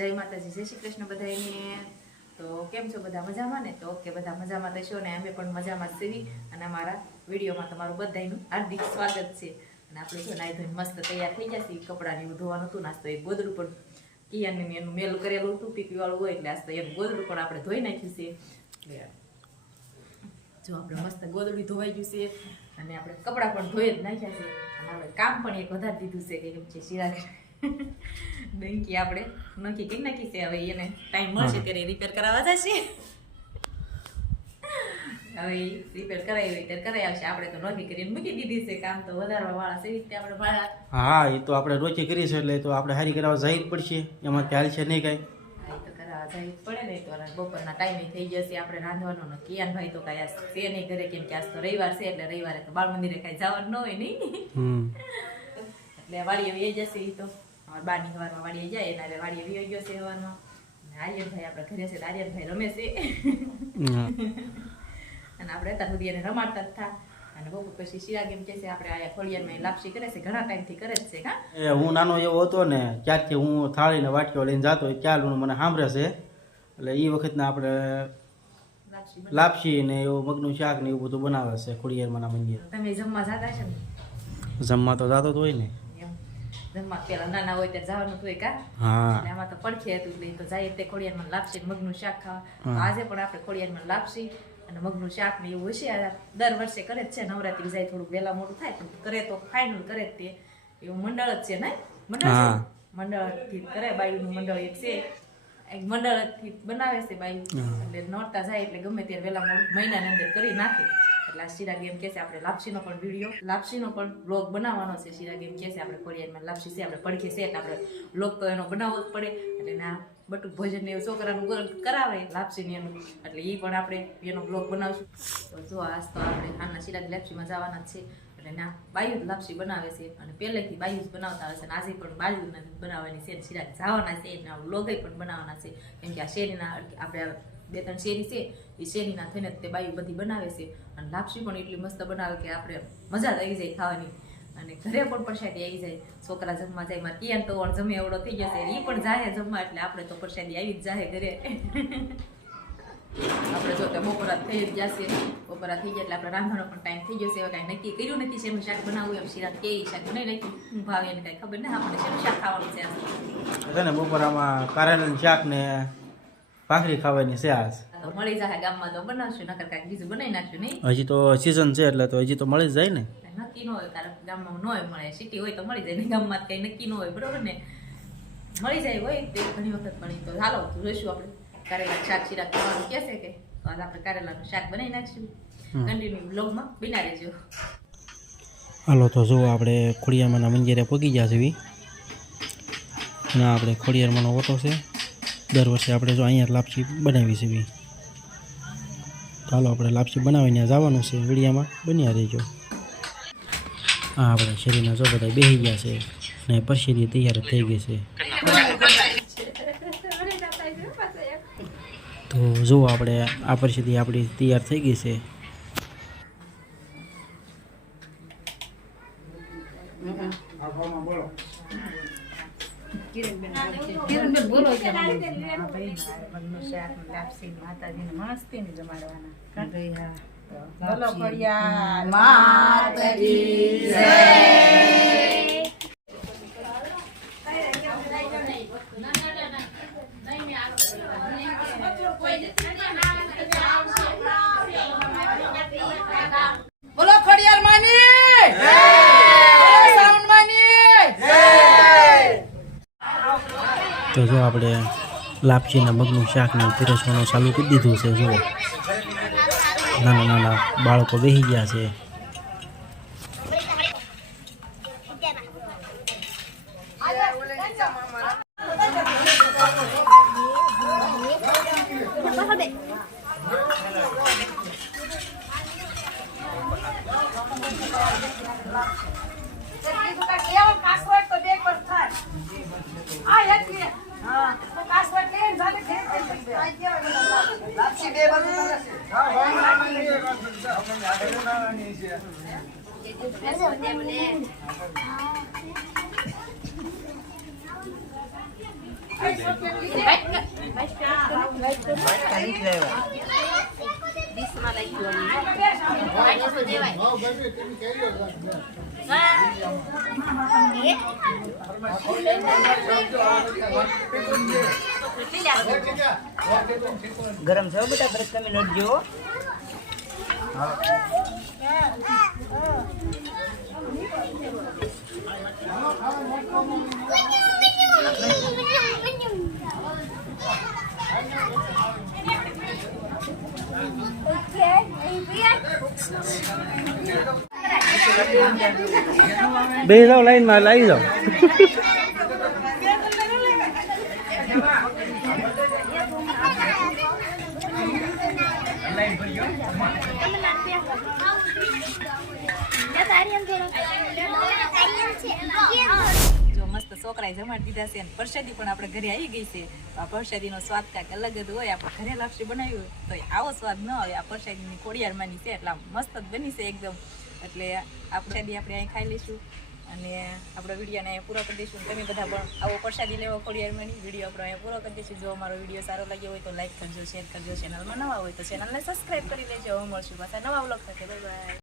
જય માતાજી, જય શ્રી કૃષ્ણ બધાને। તો કેમ છો બધા મજામાં ને? તો ઓકે, બધા મજામાં થશો ને અમે પણ મજામાં છીએ અને અમારા વિડીયોમાં તમારું બધાનું હાર્દિક સ્વાગત છે। અને આપણે જો નાઈ ધોઈને મસ્ત તૈયાર થઈ ગયા છીએ। કપડાને એવું ધોવાનું હતું, નાસ્તો એક ગોદડું પણ કિયાને એનું મેલું કરેલું હતું, પીપી વાળું હોય એટલે આજ તો એનું ગોદડું પણ આપણે ધોઈ નાખ્યું છે। જો આપણે મસ્ત ગોદડું ધોવાઈ ગયું છે અને આપણે કપડાં પણ ધોઈ જ નાખ્યા છે અને આપણે કામ પણ એક વધારી દીધું છે કે કેમ છે શિરાગ ડંકી આપણે નક્કી કરી નાખી છે। હવે એને ટાઈમ મળશે ત્યારે રિપેર કરાવવા જશે। હવે રિપેર કરાવી હોય ત્યારે કરાવી આવશે। આપણે તો નક્કી કરીને મૂકી દીધી છે, કામ તો વધારવા વાળા છે રીતે આપણે ભાડા। હા, એ તો આપણે રોચી કરી છે એટલે તો આપણે હારી કરાવવા જઈ જ પડશે, એમાં ચાલ છે નહીં કાંઈ। તો કરાવવા જઈ પડે ને। તો બપોરના ટાઈમે થઈ જશે આપણે રાંધવાનો ને કિયાન ભાઈ તો કાંઈ આજ છે નહીં ઘરે, કેમ કે આજ તો રવિવાર છે એટલે રવિવારે તો બાળ મંદિરે કાંઈ જવાનું ન હોય નહીં એટલે વાડીએ વહી જશે। એ તો બારની સવારમાં વાડીએ જાય એટલે વાડીએ વહી ગયો છે સવારમાં। આર્યનભાઈ આપણે ઘરે છે, આર્યનભાઈ રમે છે અને આપણે અત્યાર સુધી એને રમાડતા જ થા। અને બપોર પછી શિરાગ એમ કહે છે આપણે આયા ખોડિયારમાં લાપસી કરે છે, ઘણા ટાઈમથી કરે જ છે કા। એ હું નાનો એવો હતો ને ક્યાંકથી હું થાળીને વાટકીઓ લઈને જતો ચાલ મને સાંભળે છે એટલે એ વખતના આપણે લાપસી ને એવું મગનું શાક ને એવું બધું બનાવે છે ખોડિયારમાં મંદિર। તમે જમવા જતા છે ને? જમવા તો જતો જ હોય ને, જમવા પેલા નાના હોય ત્યારે જવાનું હોય કા। હા, આમાં તો પડખે હતું એટલે તો જાય તે ખોડિયારમાં લાપસી મગનું શાક ખાવા। આજે પણ આપણે ખોડિયારમાં લાપસી અને મગનું શાક ને એવું હશે। દર વર્ષે કરે જ છે, નવરાત્રી જાય થોડુંક વહેલા મોડું થાય પણ કરે તો ફાઇનલ કરે જ તે એવું મંડળ જ છે ને, મંડળથી કરે, બાયુનું મંડળ એક છે, એક મંડળથી બનાવે છે બાયુ એટલે નોરતા જાય એટલે ગમે ત્યારે વહેલા મોડું મહિનાની અંદર કરી નાખે। એટલે શિરાગ એમ કહે છે આપણે લાપસીનો પણ વિડીયો, લાપસીનો પણ બ્લોગ બનાવવાનો છે। શિરાગ એમ કહે છે આપણે ખોડિયારમાં લાપસી છે, આપણે પડખે છે એટલે આપણે બ્લોગ તો એનો બનાવવો જ પડે। એટલે ના બટુક ભોજન ને એવું છોકરાનું કરાવે લાપસી ને એનું, એટલે એ પણ આપણે એનો બ્લોગ બનાવશું। તો જો આજ તો આપણે ખાના શિરાગ લાપસીમાં જવાના જ છે એટલે ના બાયુ જ લાપસી બનાવે છે અને પહેલેથી બાયુ જ બનાવતા આવે છે અને આજે પણ બાયુ બનાવવાની છે। શિરાગ જવાના છે એના બ્લોગે પણ બનાવવાના છે, કેમ કે આ શેરીના આપણે 2-3 શેરી છે એ શેરીના થઈને તે બાયુ બધી બનાવે છે અને લાપસી પણ એટલી મસ્ત બનાવે કે આપણે મજા જ આવી જાય ખાવાની અને ઘરે પણ પ્રસાદી આવી જાય। છોકરા જમવા જાય, મારે કિયાન તો જમે એવડો થઈ જશે, એ પણ જાય જમવા એટલે આપણે તો પ્રસાદી આવી જ જાય ઘરે। આપણે જો કે બપોરા થઈ જ જશે, બપોરા થઈ જાય એટલે આપણે રાંધવાનો પણ ટાઈમ થઈ જશે। હવે કાંઈ નક્કી કર્યું નથી શેનું શાક બનાવવું એમ। શિરાગ કે શાક બનાવી નાખ્યું, ભાવે એને કાંઈ ખબર ના આપણને શેનું શાક ખાવાનું છે છે ને બપોરામાં કારેલાનું શાક ને ભાખરી ખાવાની છે આજ। તો મળી જાય ગામમાં તો બનાવશું, નકર કાંઈક બીજું બનાવી નાખશું નહીં। હજી તો સિઝન છે એટલે તો હજી તો મળી જ જાય ને, નક્કી ન હોય, કારણ ગામમાં ન હોય મળે, સિટી હોય તો મળી જાય ને, ગામમાં કઈ નક્કી ન હોય બરોબર ને, મળી જાય હોય તે ઘણી વખત મળી। તો હાલો જોઈશું આપણે કારેલાનું શાક શિરાગ ખાવાનું કહેશે કે તો આજે આપણે કારેલાનું શાક બનાવી નાખશું। કન્ટિન્યુ બ્લોગમાં બિના રહેજો। હાલો તો જો આપણે ખોડિયારમાંના મંદિરે પગી ગયા છીએ અને આપણે ખોડિયારમાંનો ઓટો છે, દર વર્ષે આપણે જો અહીંયા લાપસી બનાવી છે। ચાલો આપણે લાપસી બનાવીને જવાનું છે, વિડીયામાં બન્યા રહેજો। હા, આપણે શેરીના જો બધા બેસી ગયા છે ને પરસેદી તૈયાર થઈ ગઈ છે। તો જો આપણે આ પરસેદી આપણી તૈયાર થઈ ગઈ છે। કિરણબેન બોલો કે મગનું શાક લાપસી માતાજીને મસ્તીને જમાડવાના। બોલો ખોડિયાર માત કી જય। બોલો ખોડિયાર માની જય, સાઉન્ડ માની જય। તો જો આપણે લાપસીના મગનું શાક ને પીરસવાનું ચાલુ કરી દીધું છે। જો નાના નાના બાળકો બેસી ગયા છે। ગરમ છે બેટા, બ્રશ તમે લડજો. બે જાઓ લાઈનમાં લાવી જાઓ. જો મસ્ત છોકરાએ જમાડી દીધા છે અને પ્રસાદી પણ આપણે ઘરે આવી ગઈ છે. તો આ પ્રસાદીનો સ્વાદ કાંઈક અલગ જ હોય. આપણે ઘરે લાપસી બનાવ્યું તો આવો સ્વાદ ન આવે. આ પ્રસાદીની ખોડિયારમાંની છે એટલે મસ્ત જ બની છે એકદમ. એટલે આ પ્રસાદી આપણે અહીં ખાઈ લઈશું અને આપણો વિડીયોને અહીંયા પૂરો કરી દઈશું. તમે બધા પણ આવો પ્રસાદી લેવો ખોડિયારમાંની. વિડીયો આપણો અહીંયા પૂરો કરી દઈશું. જો અમારો વિડીયો સારો લાગ્યો હોય તો લાઈક કરજો, શેર કરજો. ચેનલમાં નવા હોય તો ચેનલને સબસ્ક્રાઈબ કરી લેજો. હવે મળશું પાછા નવા વ્લોગ સાથે. Bye bye.